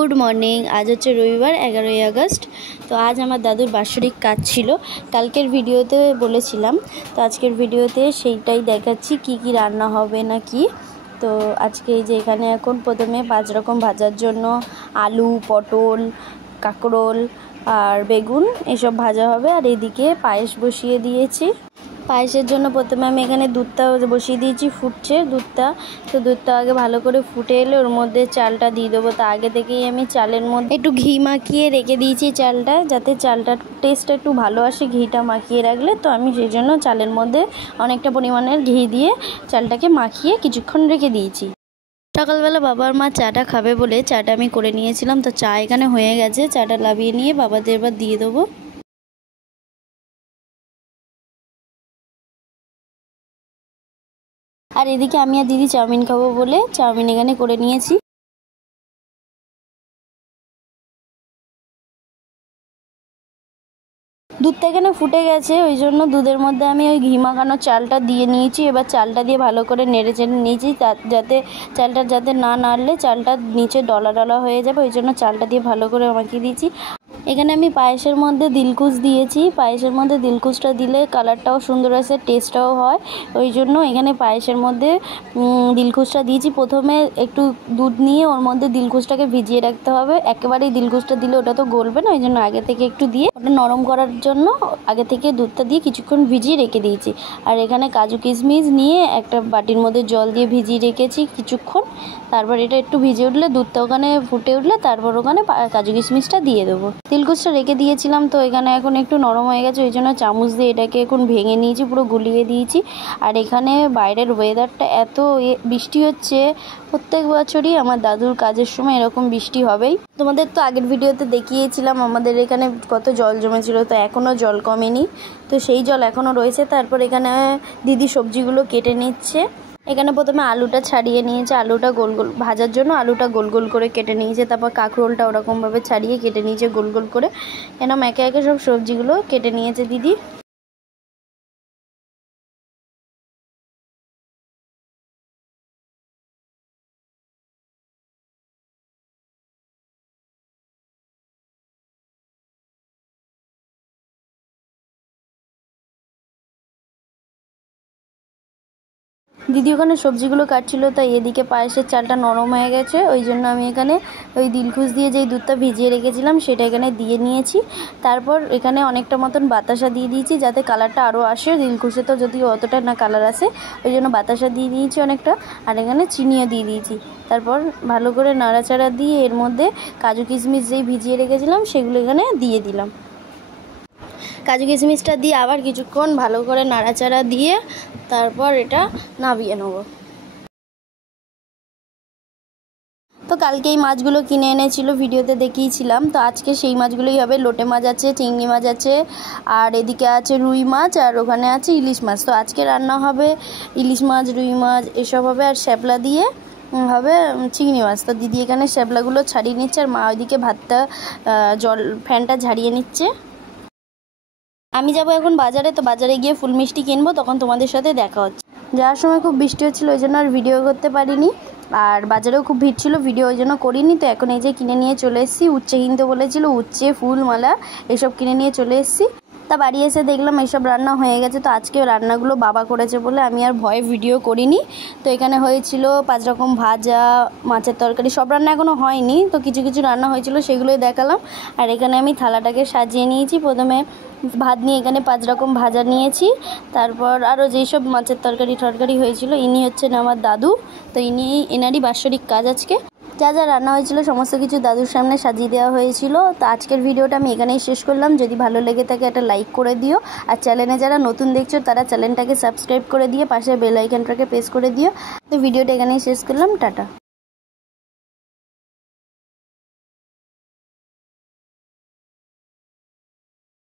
Good morning. आज होच्छे रविवार 11 আগস্ট। तो आज हमार दादुर बार्षिक काज छिलो। कालकेर भिडियोते बोलेछिलाम, तो आजकेर भिडियोते सेइटाई देखाच्छि की की रान्ना होबे ना कि। तो आजके এই যে এখানে এখন প্রথমে 5 রকম ভাজার জন্য আলু, পটল, কাঁকরোল আর বেগুন এসব ভাজা হবে। আর এদিকে পায়েস বসিয়ে দিয়েছি। পায়েসের জন্য প্রথমে আমি এখানে দুধটা বসিয়ে দিয়েছি, ফুটছে দুধটা। তো দুধটা আগে ভালো করে ফুটে এলে ওর মধ্যে চালটা দিয়ে দেবো। তো আগে থেকেই আমি চালের মধ্যে একটু ঘি মাখিয়ে রেখে দিয়েছি চালটা, যাতে চালটার টেস্টটা একটু ভালো আসে ঘিটা মাখিয়ে রাখলে। তো আমি সেই জন্য চালের মধ্যে অনেকটা পরিমাণের ঘি দিয়ে চালটাকে মাখিয়ে কিছুক্ষণ রেখে দিয়েছি। সকালবেলা বাবা আর মা চাটা খাবে বলে চাটা আমি করে নিয়েছিলাম। তো চা এখানে হয়ে গেছে, চাটা লাভিয়ে নিয়ে বাবাদের এবার দিয়ে দেবো। আর এদিকে আমি আর দিদি চাউমিন খাবো বলে চাউমিন এখানে করে নিয়েছি। দুধটা এখানে ফুটে গেছে, ওই জন্য দুধের মধ্যে আমি ওই ঘি মাখানো চালটা দিয়ে নিয়েছি। এবার চালটা দিয়ে ভালো করে নেড়ে চেড়ে নিয়েছি, যাতে চালটা না নাড়লে চালটা নিচে ডলা ডলা হয়ে যাবে, ওই জন্য চালটা দিয়ে ভালো করে মাখিয়ে দিয়েছি। এখানে আমি পায়েসের মধ্যে দিলকুশ দিয়েছি। পায়েসের মধ্যে দিলকুশটা দিলে কালারটাও সুন্দর আসে, টেস্টটাও হয়, ওই জন্য এখানে পায়েসের মধ্যে দিলকুশটা দিয়েছি। প্রথমে একটু দুধ নিয়ে ওর মধ্যে দিলকুশটাকে ভিজিয়ে রাখতে হবে। একেবারেই দিলকুশটা দিলে ওটা তো গলবে না, ওই জন্য আগে থেকে একটু দিয়ে ওটা নরম করার জন্য আগে থেকে দুধটা দিয়ে কিছুক্ষণ ভিজিয়ে রেখে দিয়েছি। আর এখানে কাজু কিশমিশ নিয়ে একটা বাটির মধ্যে জল দিয়ে ভিজিয়ে রেখেছি কিছুক্ষণ। তারপর এটা একটু ভিজে উঠলে, দুধটা ওখানে ফুটে উঠলে তারপর ওখানে কাজু কিশমিশটা দিয়ে দেবো। দিলকুশটা রেখে দিয়েছিলাম, তো এখানে এখন একটু নরম হয়ে গেছে, ওই জন্য চামচ দিয়ে এটাকে এখন ভেঙে নিয়েছি, পুরো গুলিয়ে দিয়েছি। আর এখানে বাইরের ওয়েদারটা এত বৃষ্টি হচ্ছে, প্রত্যেক বছরই আমার দাদুর কাজের সময় এরকম বৃষ্টি হবেই। তোমাদের তো আগের ভিডিওতে দেখিয়েছিলাম আমাদের এখানে কত জল জমেছিল, তো এখনও জল কমেনি, তো সেই জল এখনও রয়েছে। তারপর এখানে দিদি সবজিগুলো কেটে নিচ্ছে। এখানে প্রথমে আলুটা ছাড়িয়ে নিয়েছে, আলুটা গোল গোল ভাজার জন্য আলুটা গোল গোল করে কেটে নিয়েছে। তারপর কাঁকরোলটা ওরকমভাবে ছাড়িয়ে কেটে নিয়েছে গোল গোল করে। এরকম একে একে সব সবজিগুলো কেটে নিয়েছে দিদি। দিদি ওখানে সবজিগুলো কাটছিল, তাই এদিকে পায়েসের চালটা নরম হয়ে গেছে, ওই জন্য আমি এখানে ওই দিলকুশ দিয়ে যেই দুধটা ভিজিয়ে রেখেছিলাম সেটা এখানে দিয়ে নিয়েছি। তারপর এখানে অনেকটা মতন বাতাসা দিয়ে দিয়েছি, যাতে কালারটা আরও আসে। দিলকুশে তো যদি অতটা না কালার আসে, ওই জন্য বাতাসা দিয়ে দিয়েছি অনেকটা। আর এখানে চিনিও দিয়ে দিয়েছি। তারপর ভালো করে নাড়াচাড়া দিয়ে এর মধ্যে কাজু কিশমিশ যেই ভিজিয়ে রেখেছিলাম সেগুলো এখানে দিয়ে দিলাম। কাজু কিশমিশটা দিয়ে আবার কিছুক্ষণ ভালো করে নাড়াচাড়া দিয়ে তারপর এটা নামিয়ে নেব। তো কালকে এই মাছগুলো কিনে এনেছিল, ভিডিওতে দেখিয়েছিলাম। তো আজকে সেই মাছগুলোই হবে। লোটে মাছ আছে, চিংড়ি মাছ আছে, আর এদিকে আছে রুই মাছ, আর ওখানে আছে ইলিশ মাছ। তো আজকে রান্না হবে ইলিশ মাছ, রুই মাছ এসব হবে, আর শ্যাপলা দিয়ে হবে চিংড়ি মাছ। তো দিদি এখানে শ্যাপলাগুলো ছাড়িয়ে নিচ্ছে, আর মা ওইদিকে ভাতটা ফ্যানটা ঝাড়িয়ে নিচ্ছে। আমি যাবো এখন বাজারে, তো বাজারে গিয়ে ফুল মিষ্টি কিনবো, তখন তোমাদের সাথে দেখা হচ্ছে। যাওয়ার সময় খুব বৃষ্টি হচ্ছিল, ওই জন্য আর ভিডিও করতে পারিনি। আর বাজারেও খুব ভিড় ছিল, ভিডিও ওই জন্য করিনি। তো এখন এই যে কিনে নিয়ে চলে এসেছি। উচ্ছে কিনতে বলেছিল, উচ্ছে, ফুল, মালা এসব কিনে নিয়ে চলে এসেছি। তা বাড়ি এসে দেখলাম এইসব রান্না হয়ে গেছে। তো আজকে রান্নাগুলো বাবা করেছে বলে আমি আর ভয়ে ভিডিও করিনি। তো এখানে হয়েছিল 5 রকম ভাজা, মাছের তরকারি, সব রান্না এখনও হয়নি, তো কিছু কিছু রান্না হয়েছিল সেগুলোই দেখালাম। আর এখানে আমি থালাটাকে সাজিয়ে নিয়েছি। প্রথমে ভাত নিয়ে এখানে 5 রকম ভাজা নিয়েছি। তারপর আরও যেসব মাছের তরকারি হয়েছিল। ইনি হচ্ছেন আমার দাদু, তো এনারই বাৎসরিক কাজ আজকে। যা যা রান্না হয়েছিল সমস্ত কিছু দাদুর সামনে সাজিয়ে দেওয়া হয়েছিল। তো আজকের ভিডিওটা আমি এখানেই শেষ করলাম। যদি ভালো লেগে থাকে একটা লাইক করে দিও, আর চ্যানেলে যারা নতুন দেখছো তারা চ্যানেলটাকে সাবস্ক্রাইব করে দিয়ে পাশে বেল আইকনটাকে প্রেস করে দিও। তো ভিডিওটা এখানেই শেষ করলাম, টাটা।